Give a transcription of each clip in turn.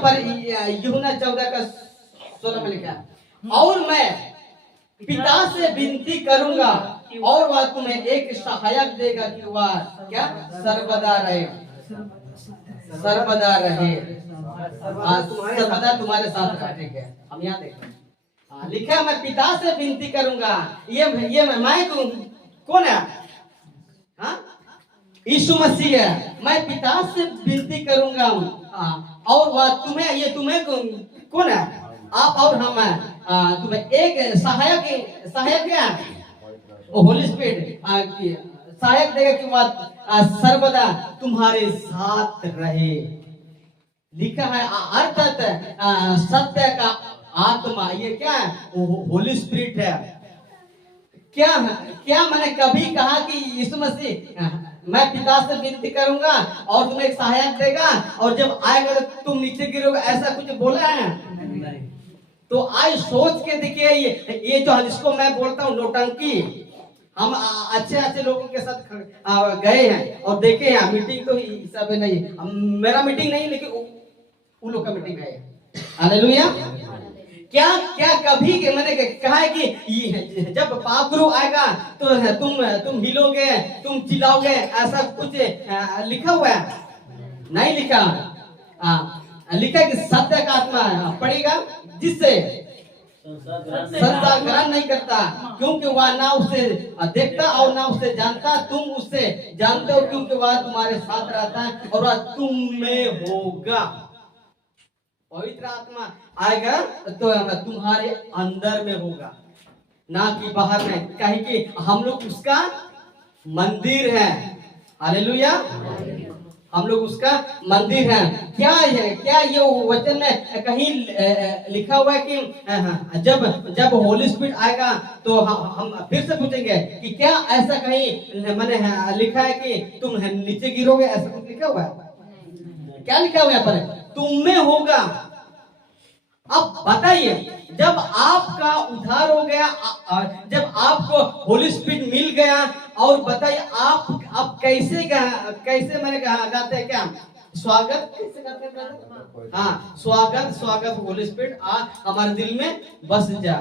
पर यूहन्ना 14:16 में लिखा, और मैं पिता से विनती करूंगा और वह तुम्हें एक सहायक देगा कि वह क्या सर्वदा रहे, सर्वदा रहे, सर्वदा तुम्हारे साथ रहेगा। हम यहाँ देखें, लिखा मैं पिता से विनती करूंगा। ये मैं कौन है? हाँ, यीशु मसीह है। मैं पिता से विनती करूंगा और वह तुम्हें, ये तुम्हें कौन है? आप और हम हैं। तुम्हें एक सहायक क्या है? होली स्पिरिट सहायक देगा कि वह सर्वदा तुम्हारे साथ रहे। लिखा है अर्थात सत्य का आत्मा, ये क्या है? होली स्पिरिट है। क्या मैंने कभी कहा कि यीशु मसीह मैं पिता से विनती करूंगा और तुम्हें एक सहायक देगा और जब आएगा तो तुम नीचे गिरोगे, ऐसा कुछ बोला है? नहीं। तो आज सोच के देखिए, ये जो जिसको मैं बोलता हूँ नौटंकी, हम अच्छे लोगों के साथ गए हैं और देखे हैं। मीटिंग तो सब नहीं, मेरा मीटिंग नहीं लेकिन उन लोग का मीटिंग है। हालेलुया। क्या कभी मैंने कहा है कि जब पापगुरु आएगा तो तुम हिलोगे, तुम चिल्लाओगे, ऐसा कुछ लिखा हुआ है? नहीं लिखा। लिखा कि सत्य का आत्मा पड़ेगा जिससे संसार ग्रहण नहीं करता, क्योंकि वह ना उसे देखता और ना उसे जानता। तुम उससे जानते हो क्योंकि वह तुम्हारे साथ रहता है और वह तुम में होगा। पवित्र आत्मा आएगा तो तुम्हारे अंदर में होगा, ना कि बाहर में, कहीं कि हम लोग उसका मंदिर है। हालेलुया। हम लोग उसका मंदिर है। क्या ये वचन में कहीं लिखा हुआ है कि जब होली स्पिरिट आएगा तो हम फिर से पूछेंगे कि क्या ऐसा कहीं मैंने लिखा है कि तुम नीचे गिरोगे? ऐसा कुछ लिखा हुआ है? क्या लिखा हुआ है पर? तुम में होगा। अब बताइए, जब आपका उद्धार हो गया, जब आपको होली स्पिरिट मिल गया, और बताइए आप कैसे मैंने गाते हैं? क्या स्वागत कैसे करते हैं? हाँ, स्वागत होली स्पिरिट हमारे दिल में बस जा।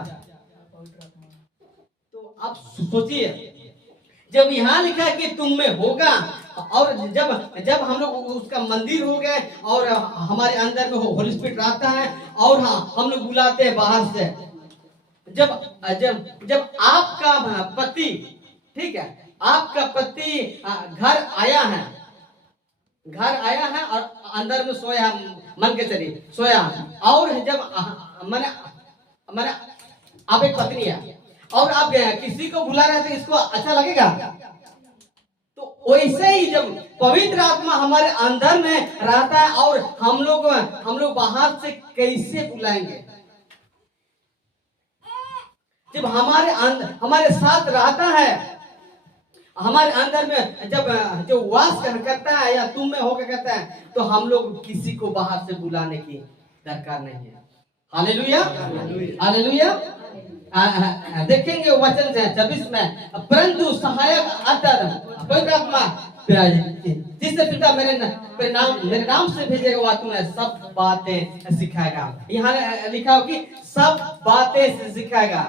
तो आप सोचिए, जब यहाँ लिखा है कि तुम में होगा, और जब हम लोग उसका मंदिर हो गए और हमारे अंदर में होली स्पिरिट रहता है और हम लोग बुलाते हैं बाहर से। जब आपका पति, ठीक है, आपका पति घर आया है और अंदर में सोया, मन के चलिए सोया, और जब मैंने आप एक पत्नी है और आप किसी को बुला रहे थे, इसको अच्छा लगेगा? तो वैसे ही जब पवित्र आत्मा हमारे अंदर में रहता है और हम लोग बाहर से कैसे बुलाएंगे? जब हमारे साथ रहता है, हमारे अंदर में जब जो वास करता है या तुम में होकर करता है, तो हम लोग किसी को बाहर से बुलाने की दरकार नहीं है। Hallelujah, hallelujah. देखेंगे वचन से 26 में, परंतु सहायक पवित्र आत्मा जिससे पिता मेरे नाम से भेजेगा, वह तुम्हें सब बातें सिखाएगा। यहाँ लिखा हो कि सब बातें सिखाएगा।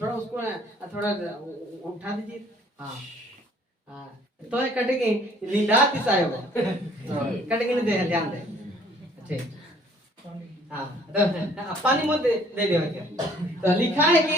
थोड़ा उसको थोड़ा उठा दीजिए। हाँ, तो कटेगी नींदात ही सायो कटेगी नहीं, दे ध्यान दे। ठीक, हाँ, तो पानी मत दे दे। तो लिखा है कि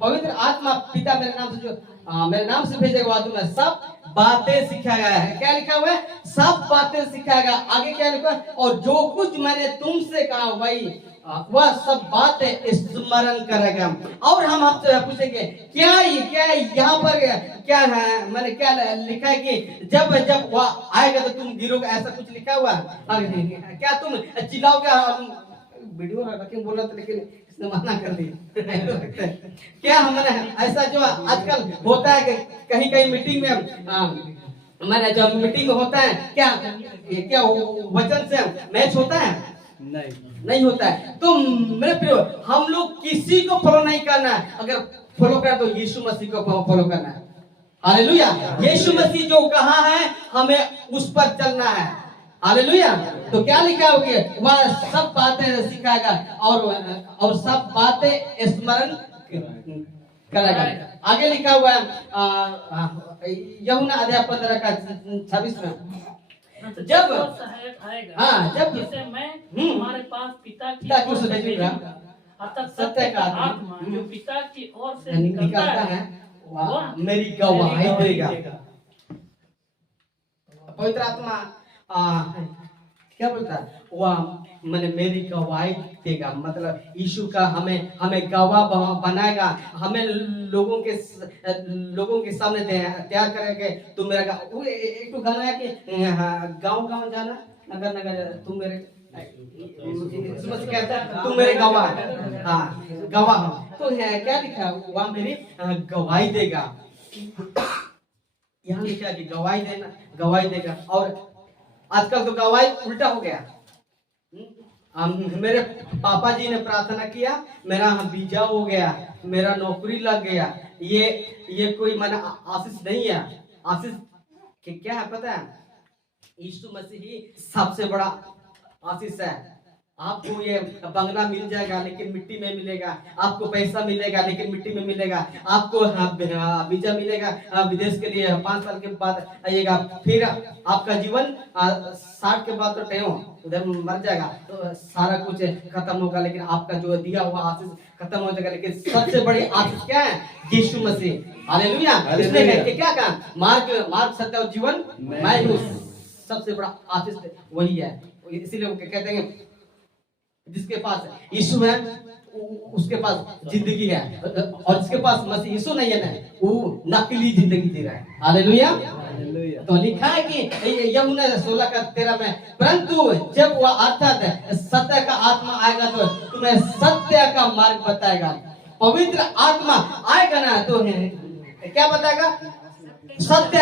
पवित्र आत्मा पिता मेरे नाम से भेजेगा, वह तुम्हें सब बातें सिखाएगा। है क्या लिखा हुआ है? सब बातें सिखाएगा। आगे क्या लिखा है? और जो कुछ मैंने तुमसे कहा वही वह सब बातें स्मरण करेगा। और हम आपसे पूछेंगे, क्या यहाँ पर क्या है? मैंने क्या लिखा है कि जब वह आएगा तो तुम गिरोगे, ऐसा कुछ लिखा हुआ? क्या तुम चिल्लाओगे? वीडियो रखें बोला था लेकिन इसने मना कर दी। क्या हमने ऐसा जो आजकल होता है कि कहीं मीटिंग में मैंने जब मीटिंग में होता है, क्या वचन से मैच होता है? नहीं होता है। तो मेरे प्रियो, हम लोग किसी को फॉलो नहीं करना है। अगर फॉलो करना तो यीशु मसीह को फॉलो करना है। हालेलुया। यीशु मसीह जो कहा है हमें उस पर चलना है। हालेलुया। तो क्या लिखा हो गया, वह सब बातें सिखाएगा और सब बातें स्मरण करेगा। आगे लिखा हुआ है यूहन्ना अध्याय 15 का 26 में, जब सहायक आएगा, हाँ जब जिसे मैं हमारे पास पिता की ओर से भेजूंगा, अर्थात सत्य का आत्मा जो पिता की ओर से निकलता है वह मेरी गवाही देगा। पवित्र आत्मा क्या बोलता है, वह मैंने मेरी गवाही देगा, मतलब यीशु का हमें गवाह बनाएगा, हमें लोगों के सामने तैयार करेंगे। तुम मेरा एक तो गाना है कि गांव गांव जाना, नगर नगर तुम मेरे कहता है तुम मेरे गवाह, हाँ गवाह। तो है क्या लिखा, वह मेरी गवाही देगा। यहाँ लिखा कि गवाही देगा। और आजकल तो गवाही उल्टा हो गया। मेरे पापा जी ने प्रार्थना किया, मेरा वीजा हो गया, मेरा नौकरी लग गया, ये कोई माना आशीष नहीं है। आशीष क्या है पता है, यीशु मसीह ही सबसे बड़ा आशीष है। आपको ये बंगला मिल जाएगा लेकिन मिट्टी में मिलेगा, आपको पैसा मिलेगा लेकिन मिट्टी में मिलेगा, आपको वीजा मिलेगा विदेश के लिए 5 साल के बाद आइएगा, फिर आपका जीवन 60 के बाद तो टयो उधर मर जाएगा, तो सारा कुछ खत्म होगा, लेकिन आपका जो दिया हुआ आशीष खत्म हो जाएगा। लेकिन सबसे बड़ी आशीष क्या है, यीशु मसीह। हालेलुया। इसने क्या कहा, मार्ग सत्य और जीवन मैं हूँ। सबसे बड़ा आशीष वही है। इसीलिए वो कहते हैं जिसके पास यीशु है उसके पास जिंदगी है, और जिसके पास मसीह यीशु नहीं है ना, वो नकली जिंदगी जी रहा है। हालेलुया। तो लिखा है कि यूहन्ना 16 का 13 में, परंतु जब वह अर्थात सत्य का आत्मा आएगा तो तुम्हें सत्य का मार्ग बताएगा। पवित्र आत्मा आएगा ना तो क्या बताएगा, सत्य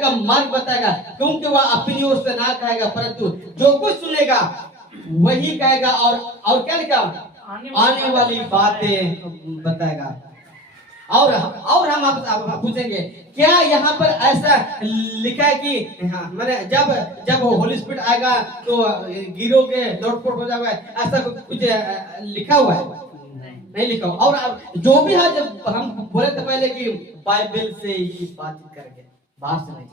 का मार्ग बताएगा, क्योंकि वह अपनी ओर से ना कहेगा, परंतु जो कुछ सुनेगा वही कहेगा, और क्या लिखा, आने वाली बातें बताएगा। और हम आप पूछेंगे, क्या यहाँ पर ऐसा लिखा है कि हाँ मैंने जब होली स्पिरिट आएगा तो गिरोगे, लौटपोट हो जाओगे, ऐसा कुछ लिखा हुआ है? नहीं लिखा हुआ। और जो भी है, जब हम बोले थे पहले कि बाइबल से ही बातचीत करेंगे, बाहर से नहीं।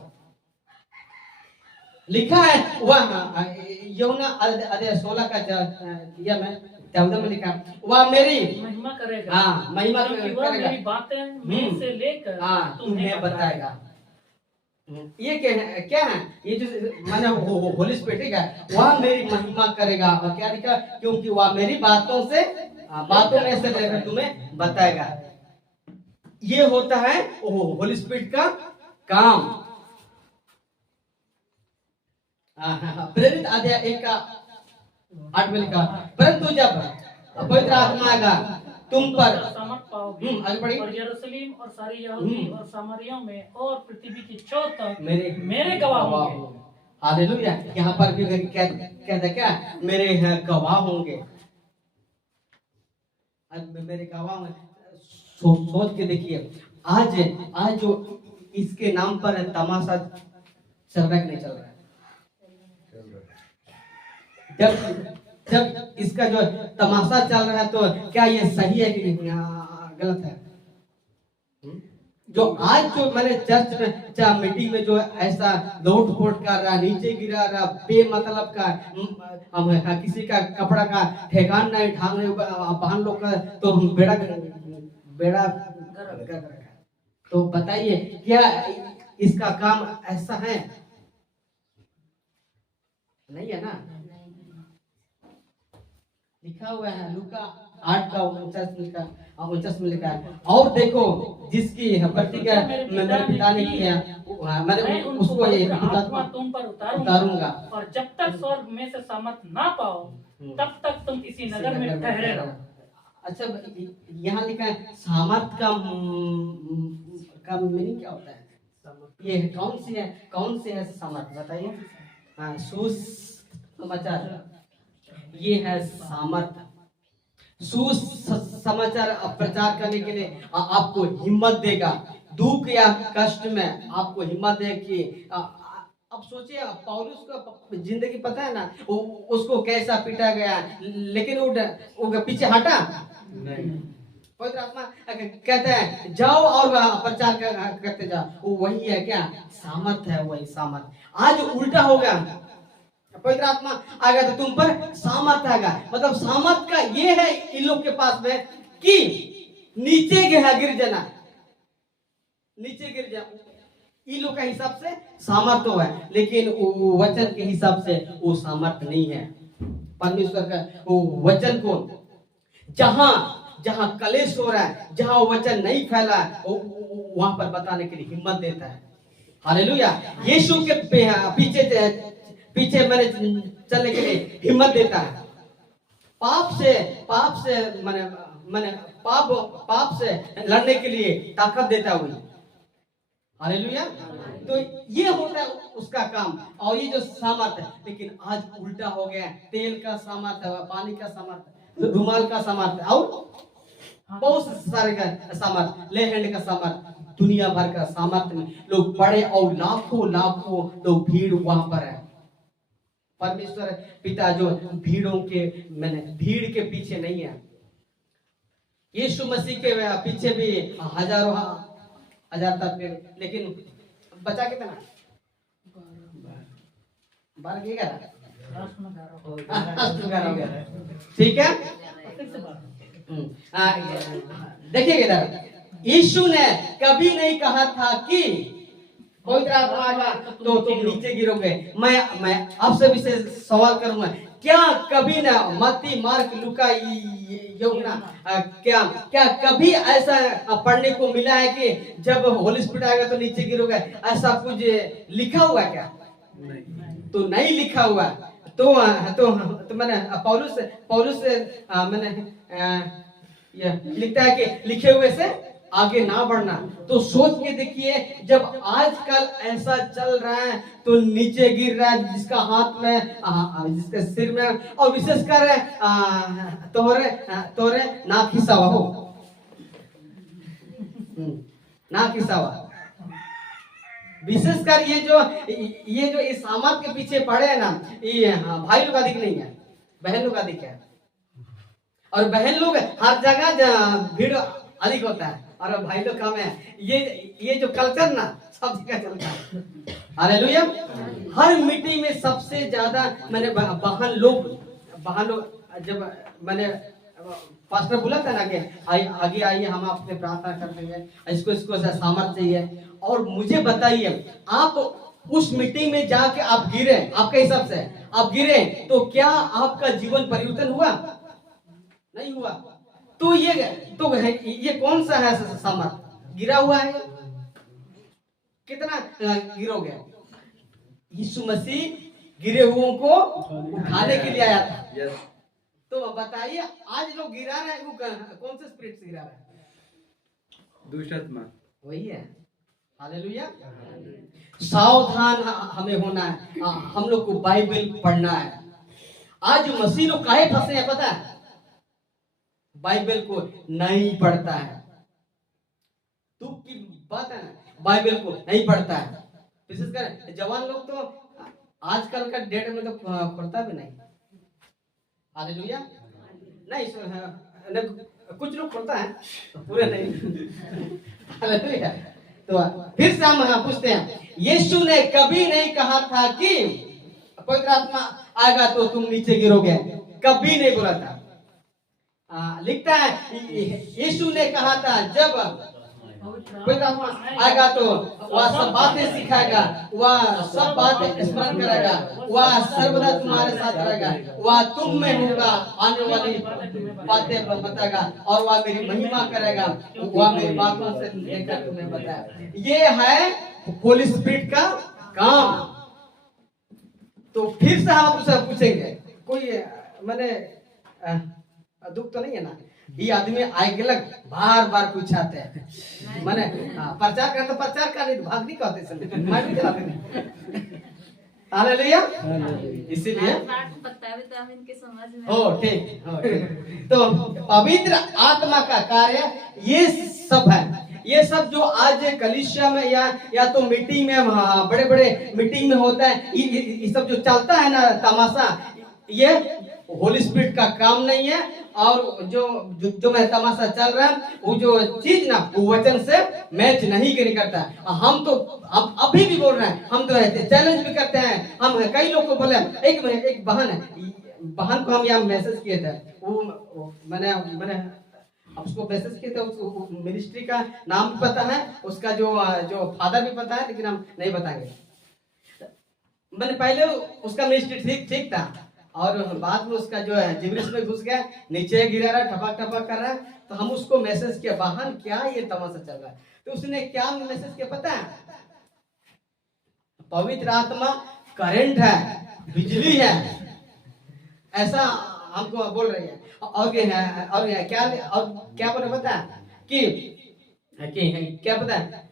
लिखा है वह यूहन्ना अध्याय 16 का दिया मैं 14 में लिखा, वह मेरी महिमा करेगा। हाँ महिमा करेगा, मेरी बातें मुझ से लेकर तुम्हें बताएगा। ये क्या है, ये जो माने होली स्पिरिट है, वह मेरी महिमा करेगा। और क्या लिखा, क्योंकि वह मेरी बातों में से लेकर तुम्हें बताएगा। ये होता है होली स्पिरिट का काम। प्रेरित अध्याय 1 का 8 में लिखा, परंतु जब पवित्र आत्मा आएगा तुम पर सामर्थ पाओगे, और यरूशलेम और सारी यहूदी और सामरिया में और पृथ्वी की छोर तक मेरे गवाह होंगे। हालेलुया। यहाँ पर भी कहता क्या, मेरे गवाह होंगे। मेरे गवाह में सोच के देखिए, आज जो इसके नाम पर तमाशा चल रहा है कि नहीं चल रहा है? जब इसका जो तमाशा चल रहा है तो क्या ये सही है कि नहीं, गलत है? जो आज जो मैंने चर्च में मीटिंग में जो ऐसा लौट फोट कर रहा, नीचे गिरा रहा, बेमतलब का किसी का कपड़ा का ठेकान नहीं, ढांग नहीं, बहन लोग का तो बेड़ा तो बताइए, क्या इसका काम ऐसा है? नहीं है ना। लिखा हुआ है लूका 8 का 49 में लिखा है, और देखो जिसकी प्रतिज्ञा मेरे पिता ने की है, मैंने उसको ये आत्मा तुम पर उतारूंगा, और जब तक स्वर्ग में से सामर्थ ना पाओ तब तक तुम इसी नगर में ठहरे रहो। अच्छा, यहाँ लिखा है सामर्थ का मीनिंग क्या होता है? ये कौन सी है सामर्थ, बताइए। हाँ, सुसमाचार, ये है सामर्थ। सुसमाचार प्रचार करने के लिए आपको हिम्मत देगा। दुख या कष्ट में आपको हिम्मत दे कि अब सोचिए पौलुस को जिंदगी पता है ना, उसको कैसा पीटा गया, लेकिन वो पीछे हटा नहीं। पवित्र आत्मा कहते हैं जाओ और प्रचार करते जाओ, वो वही है क्या, सामर्थ है, वही सामर्थ। आज उल्टा हो गया, पवित्र आत्मा आएगा तो तुम पर सामर्थ आएगा। मतलब सामर्थ का ये है इन लोग के पास में कि नीचे गिर जाना, नीचे गिर जा, इन लोग का हिसाब से सामर्थ है, लेकिन वो वचन के हिसाब से वो सामर्थ नहीं है। परमेश्वर का वो वचन को जहां जहां कलेश हो रहा है, जहां वचन नहीं फैला है, वहां पर बताने के लिए हिम्मत देता है। हालेलुया। यीशु के पीछे मैंने चलने के लिए हिम्मत देता है। पाप से मैंने पाप से लड़ने के लिए ताकत देता है। हालेलुया। तो ये होता है उसका काम, और ये जो सामर्थ है। लेकिन आज उल्टा हो गया, तेल का सामर्थ है, पानी का सामर्थ है, रुमाल का सामर्थ है, और बहुत सारे का सामर्थ, ले हैंड का सामर्थ, दुनिया भर का सामर्थ में लोग पड़े, और लाखों लोग भीड़ वहां पर है। परमेश्वर पिता जो भीड़ के पीछे नहीं है। यीशु मसीह के पीछे भी हजारों हजार तक, लेकिन बचा कितना, 12 ठीक है। देखिए इधर, यीशु ने कभी नहीं कहा था कि पवित्र आत्मा आएगा तो तुम नीचे गिरोगे। मैं आपसे भी सवाल करूंगा, क्या कभी ना मत्ती, मार्क, लूका, यूहन्ना, क्या कभी ऐसा पढ़ने को मिला है कि जब होली स्पिरिट आएगा तो नीचे गिरोगे? ऐसा कुछ लिखा हुआ क्या? नहीं। तो नहीं लिखा हुआ तो मैंने पौलुस मैंने ये लिखता है कि लिखे हुए से आगे ना बढ़ना। तो सोच के देखिए, जब आजकल ऐसा चल रहा है तो नीचे गिर रहा है, जिसका हाथ में, जिसके सिर में, और विशेषकर तोरे नाक हिस्सा हो, नाक हिस्सा हुआ, विशेषकर ये जो इस सामर्थ के पीछे पड़े हैं ना, ये भाई लोग अधिक नहीं है, बहन लोग अधिक है। और बहन लोग हर जगह भीड़ अधिक होता है, और भाई लोग कम है। ये जो कल्चर ना सब जगह चलता है। हालेलुया। हर मीटिंग में सबसे ज्यादा मैंने बहन लोग जब मैंने पास्टर बोला था ना कि आगे आइए, हम आपसे प्रार्थना कर देंगे, इसको सामर्थ चाहिए। और मुझे बताइए, आप उस मीटिंग में जाके आप गिरे, आपके हिसाब से आप गिरे, तो क्या आपका जीवन परिवर्तन हुआ? नहीं हुआ। तो ये कौन सा है सामर्थ? गिरा हुआ है। कितना गिरोगे? यीशु मसीह गिरे हुओं को उठाने के लिए आया था। तो बताइए, आज लोग गिरा रहे हैं, वो कौन से स्पिरिट से गिरा रहा है? दुष्ट आत्मा, वही है। हालेलुया। सावधान हमें होना है, हम लोग को बाइबल पढ़ना है। आज मसीह लोग काहे फंसे हैं पता है? बाइबल को नहीं पढ़ता है। दुख की बात है ना, बाइबल को नहीं पढ़ता है। विशेषकर जवान लोग तो आजकल का डेट में तो पढ़ता भी नहीं। हालेलुया। नहीं, कुछ लोग पढ़ता है, पूरे नहीं। हालेलुया। तो फिर से हम पूछते हैं, यीशु ने कभी नहीं कहा था कि पवित्र आत्मा आएगा तो तुम नीचे गिरोगे, कभी नहीं बोला था। लिखता है यीशु ने कहा था, जब पवित्र आत्मा आएगा तो वह सब बातें सिखाएगा, वह सब बातें स्मरण कराएगा, वह सर्वदा तुम्हारे साथ रहेगा, वह तुम में होगा, आने वाली बातें बताएगा, और वह मेरी महिमा करेगा, वह मेरी बातों से लेकर तुम्हें बताएगा। ये है होली स्पिरिट का काम। तो फिर से हम आपसे पूछेंगे, कोई मैंने दुख तो नहीं है ना? ये आदमी आए लग बार पूछाते हैं, मैंने प्रचार करते प्रचार का नहीं, भाग नहीं कहते समय मैं भी चलाते नहीं। हालेलुया। इसीलिए हो ठीक। तो पवित्र आत्मा का कार्य ये सब है। ये सब जो आज कलीसिया में या तो मीटिंग में, बड़े बड़े मीटिंग में होता है, ये सब जो चलता है ना तमाशा, ये होली स्पिरिट का काम नहीं है। और जो मैं तमाशा चल रहा है, वो जो चीज ना वो वचन से मैच नहीं करता। हम तो अब अभी भी बोल रहे हैं, हम तो चैलेंज भी करते हैं। हम कई लोग को बोले, एक मिनट, एक बहन को हम यहाँ मैसेज किए थे, वो मैंने उसको मैसेज किए थे। उसको मिनिस्ट्री का नाम भी पता है, उसका जो फादर भी पता है, लेकिन हम नहीं बताएंगे। मैंने पहले उसका मिनिस्ट्री ठीक था, और बाद में उसका जो है जिब्रिस में घुस गया, नीचे गिरा रहा, ठपक ठपक कर रहा है। तो हम उसको मैसेज किया, बहन क्या ये तमाशा चल रहा है? तो उसने क्या मैसेज किया पता है? पवित्र आत्मा करंट है, बिजली है, ऐसा हमको बोल रही है। और क्या बोले पता है कि क्या पता है?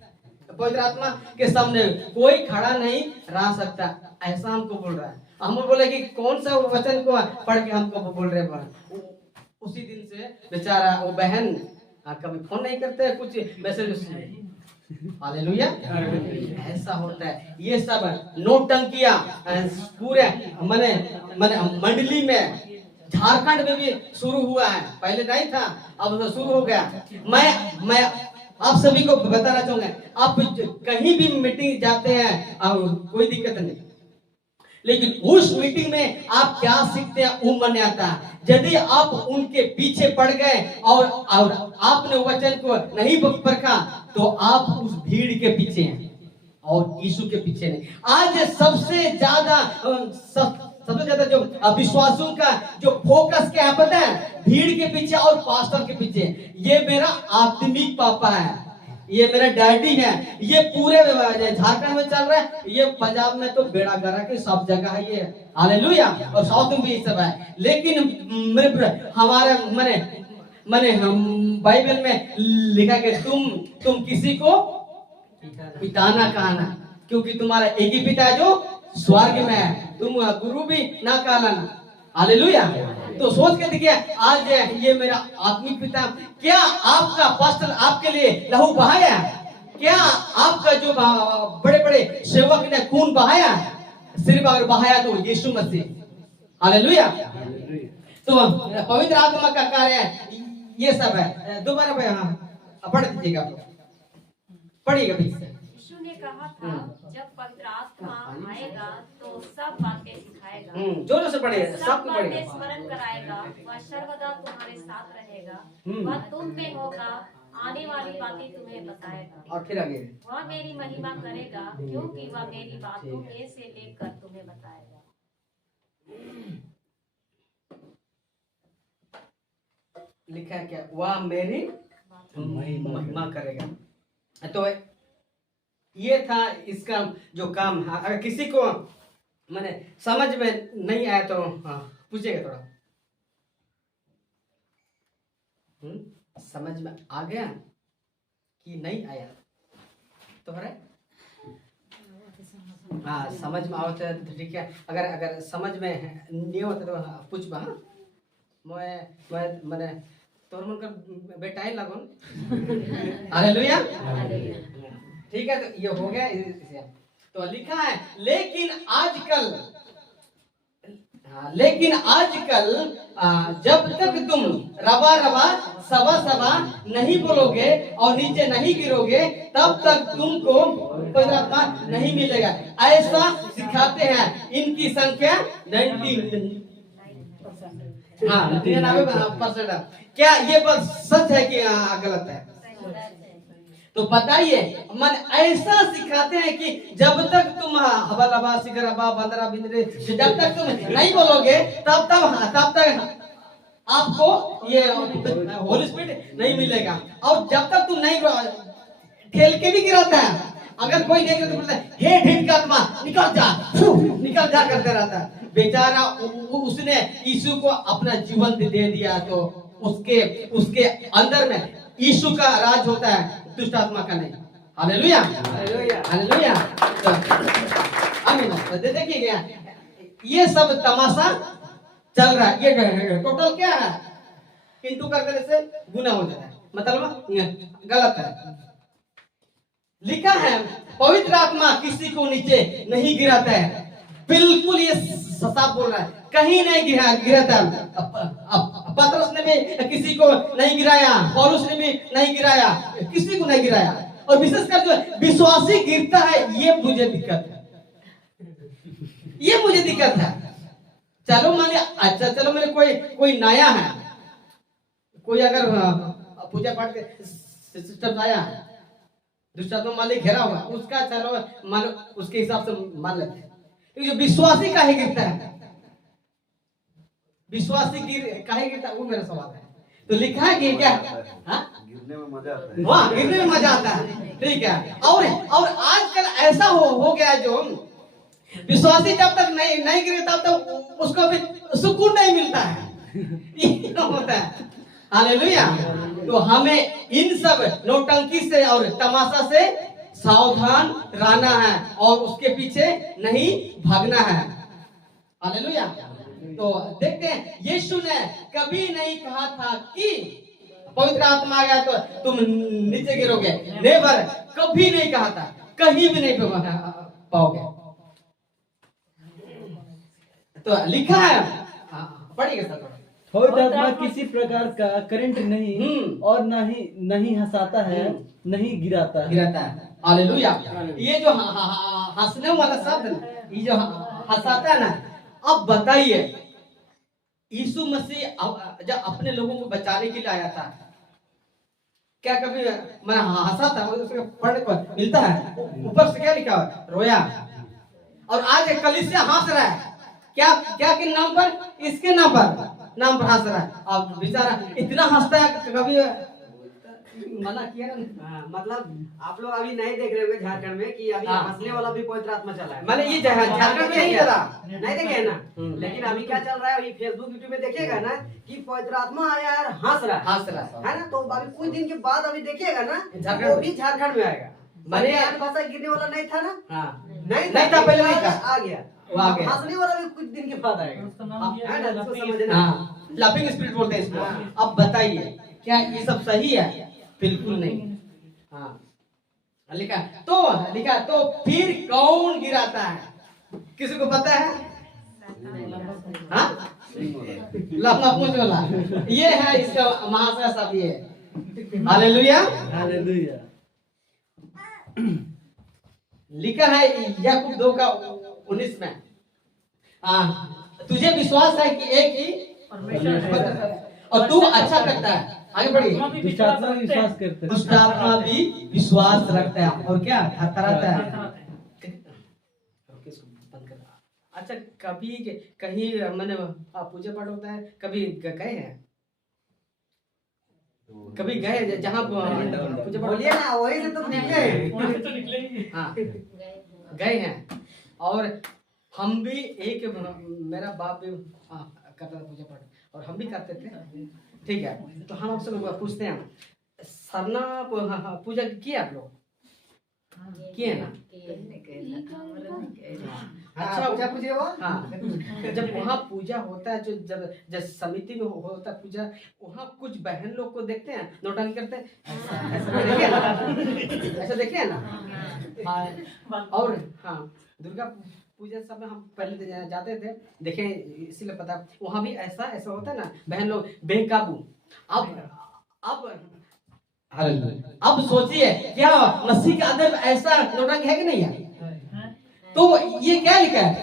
पवित्र आत्मा के सामने कोई खड़ा नहीं रह सकता, ऐसा हमको बोल रहा है। हम बोले कि कौन सा वचन को पढ़ के हमको बोल रहे हैं? उसी दिन से बेचारा वो बहन कभी फोन नहीं करते, कुछ मैसेज। हालेलुया। ऐसा होता है। ये सब नोटंकिया पूरे मने मंडली में, झारखंड में भी शुरू हुआ है। पहले नहीं था, अब शुरू हो गया। मैं आप सभी को बताना चाहूंगा, आप कहीं भी मीटिंग जाते हैं, कोई दिक्कत नहीं, लेकिन उस मीटिंग में आप क्या सीखते हैं वो मन आता है। यदि आप उनके पीछे पड़ गए और आपने वचन को नहीं परखा, तो आप उस भीड़ के पीछे हैं और यीशु के पीछे नहीं। आज सबसे ज्यादा जो विश्वासों का जो फोकस क्या है पता है? भीड़ के पीछे और पास्टर के पीछे। ये मेरा आत्मिक पापा है, ये मेरा डैडी है। ये पूरे झारखंड में चल रहा है, ये पंजाब में तो बेड़ा गर्क के सब जगह है ये। हालेलुया। और साउथ में भी ये सब है। लेकिन हमारे मैंने बाइबल में लिखा कि तुम किसी को पिता ना कहना, क्योंकि तुम्हारा एक ही पिता है जो स्वर्ग में है। तुम गुरु भी ना कहना। हालेलुया। तो सोच के देखिए, आज ये मेरा आत्मिक पिता, क्या आपका पास्टर आपके लिए लहू बहाया? क्या आपका जो बड़े बड़े सेवक ने खून बहाया? सिर्फ अगर बहाया तो यीशु मसीह। हालेलुया। तो पवित्र आत्मा का कार्य ये सब है। दोबारा पढ़ दीजिएगा, पढ़िएगा पीछे। यीशु ने कहा था, जब पवित्र आत्मा आएगा तो सब बातें सिखाएगा। जोरों से पढ़िए, सब बातें स्मरण कराएगा। वह सर्वदा तुम्हारे साथ रहेगा। वह तुम में होगा, आने वाली बातें तुम्हें बताएगा। और फिर आगे, वह मेरी महिमा करेगा, क्योंकि वह मेरी बातों में से लेकर तुम्हें बताएगा। लिखा है क्या? वह मेरी महिमा करेगा। तो ये था इसका जो काम। अगर किसी को मैंने समझ में नहीं आया तो पूछेगा थोड़ा। समझ में आ गया कि नहीं आया तो है? समझ में आवत है तो ठीक है। अगर समझ में नहीं होता तो पूछ। मैंने तोर मन का बेटा ही लगन। हालेलुया। ठीक है, तो ये हो गया। तो लिखा है, लेकिन आजकल जब तक तुम रवा रवा सवा नहीं बोलोगे और नीचे नहीं गिरोगे, तब तक तुमको पवित्र आत्मा नहीं मिलेगा। ऐसा सिखाते हैं। इनकी संख्या 99%। क्या ये बात सच है कि गलत है? तो बताइए। मन ऐसा सिखाते हैं कि जब तक तुम हवा लबा सिगरबा बंदरा बिंदरे, जब तक तुम नहीं बोलोगे तब तक आपको ये होली स्पिरिट नहीं मिलेगा। और जब तक तुम नहीं ठेल के भी गिराता है, अगर कोई नहीं तो बोलता है, हे ढीठ का आत्मा निकल जा करते रहता है। बेचारा उसने यीशु को अपना जीवन दे दिया, तो उसके अंदर में यीशु का राज होता है, दुष्ट आत्मा का नहीं। Hallelujah, hallelujah. आमीन। देखिए ये सब तमाशा चल रहा है। ये टोटल क्या है? इंटू कर देने से गुना हो जाता है, मतलब गलत है। लिखा है पवित्र आत्मा किसी को नीचे नहीं गिराता है। बिल्कुल ये साफ बोल रहा है, कहीं नहीं गिराता। पतरस ने भी किसी को नहीं गिराया, पौलुस ने भी नहीं गिराया, किसी को नहीं गिराया। और विशेषकर जो विश्वासी गिरता है, ये मुझे दिक्कत है, ये मुझे दिक्कत है। चलो मान लिया, अच्छा चलो मेरे कोई नया है, कोई अगर पूजा पाठ के सिस्टम आया है, दूसरा तो मान लिया घेरा हुआ, उसका चलो मान उसके हिसाब से मान लेते हैं। जो विश्वासी काहे गिरता है, विश्वासी काहे गिरता है, वो मेरा सवाल है। तो लिखा है कि क्या, गिरने में मजा आता है। वाह, गिरने में मजा आता है, ठीक है। और आजकल ऐसा हो गया, जो विश्वासी जब तक नहीं गिरे तब तक उसको भी सुकून नहीं मिलता है। ये होता है। हालेलुया। तो हमें इन सब नौटंकी से और तमाशा से सावधान रहना है और उसके पीछे नहीं भागना है। हालेलुया। तो देखते हैं, यीशु ने कभी नहीं कहा था कि पवित्र आत्मा आ गया तो तुम नीचे गिरोगे, नेवर, कभी नहीं कहा था, कहीं भी नहीं पाओगे। तो लिखा है, पढ़िएगा सर। पवित्र आत्मा किसी प्रकार का करंट नहीं और नहीं हंसाता है, नहीं गिराता है। हालेलुया। ये जो हंसने वाला शब्द, ये जो हंसाता है ना, अब बताइए, यीशु मसीह जब अपने लोगों को बचाने के लिए आया था, क्या कभी मैं हंसा था? उसके पढ़ने को मिलता है, ऊपर से क्या लिखा है, रोया। और आज कलीसिया हंस रहा है, क्या के नाम पर, इसके नाम पर हंस रहा है। अब बेचारा इतना हंसता है, कभी मना किया ना। मतलब आप लोग अभी नहीं देख रहे होंगे झारखंड में कि अभी हंसने वाला भी पवित्र आत्मा चला है। मैंने ये झारखंड में नहीं करा, नहीं देखे ना, लेकिन अभी क्या चल रहा है, अभी फेसबुक यूट्यूब में देखिएगा ना कि पवित्र आत्मा आया और हंस रहा है ना। तो अभी कुछ दिन के बाद अभी देखिएगा ना, वो भी झारखंड में आएगा। मैंने भाषा गिरने वाला नहीं था ना, नहीं था, पहले नहीं था, आ गया। हंसने वाला भी कुछ दिन के बाद आएगा। लाफिंग स्पिरिट बोलते हैं इसको। अब बताइए, क्या ये सब सही है? बिल्कुल नहीं। लिखा तो फिर कौन गिराता है? किसी को पता है? लफना पूछ वाला ये है, इसका महाशय सब ये। Hallelujah, hallelujah. लिखा है याकूब 2:19 में, तुझे विश्वास है कि एक ही और तू अच्छा करता है। आगे बढ़िए। दुष्ट आत्मा भी विश्वास करते हैं, दुष्ट आत्मा भी विश्वास रखता है और क्या थरथराता है। अच्छा, कभी कहीं मैंने पूजा पाठ होता है, कभी गए हैं? कभी गए जहाँ पूजा पाठ? बोलिए ना, वही से तो निकले। हाँ, गए हैं। और हम भी, एक मेरा बाप भी करता था पूजा पाठ, और हम भी करते थे, ठीक है। तो हम आपसे पूछते हैं, सरना पूजा किए आप लोग? किए ना? अच्छा, क्या पूछिए वो? हाँ, जब वहाँ पूजा होता है, जो जब समिति में होता है पूजा, वहाँ कुछ बहन लोग को देखते हैं, नौटंकी करते हैं, ऐसा देखे ना। हाँ, और हाँ, दुर्गा पूजा सब में हम पहले जाते थे, देखे, इसीलिए पता। वहाँ भी ऐसा होता है ना, बहन लोग बेकाबू। अब सोचिए, क्या मसीह के अंदर ऐसा नौटंकी है कि नहीं है? तो ये क्या लिखा है,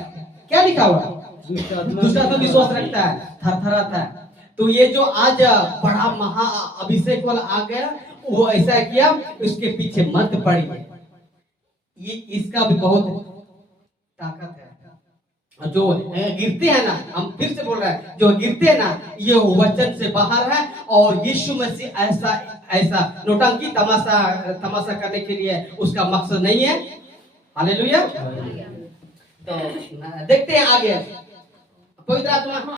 क्या लिखा हुआ? दुष्ट आत्मा विश्वास रखता है, थरथराता है। तो ये जो आज बड़ा महा अभिषेक वाला आ गया, वो ऐसा किया, उसके पीछे मत पड़िए। ये इसका भी बहुत ताकत है। जो गिरते हैं ना, हम फिर से बोल रहे हैं, जो गिरते हैं ना, ये वचन से बाहर है। और यीशु मसीह ऐसा नौटंकी तमाशा करने के लिए उसका मकसद नहीं है। हालेलुया। तो देखते हैं आगे, पवित्र आत्मा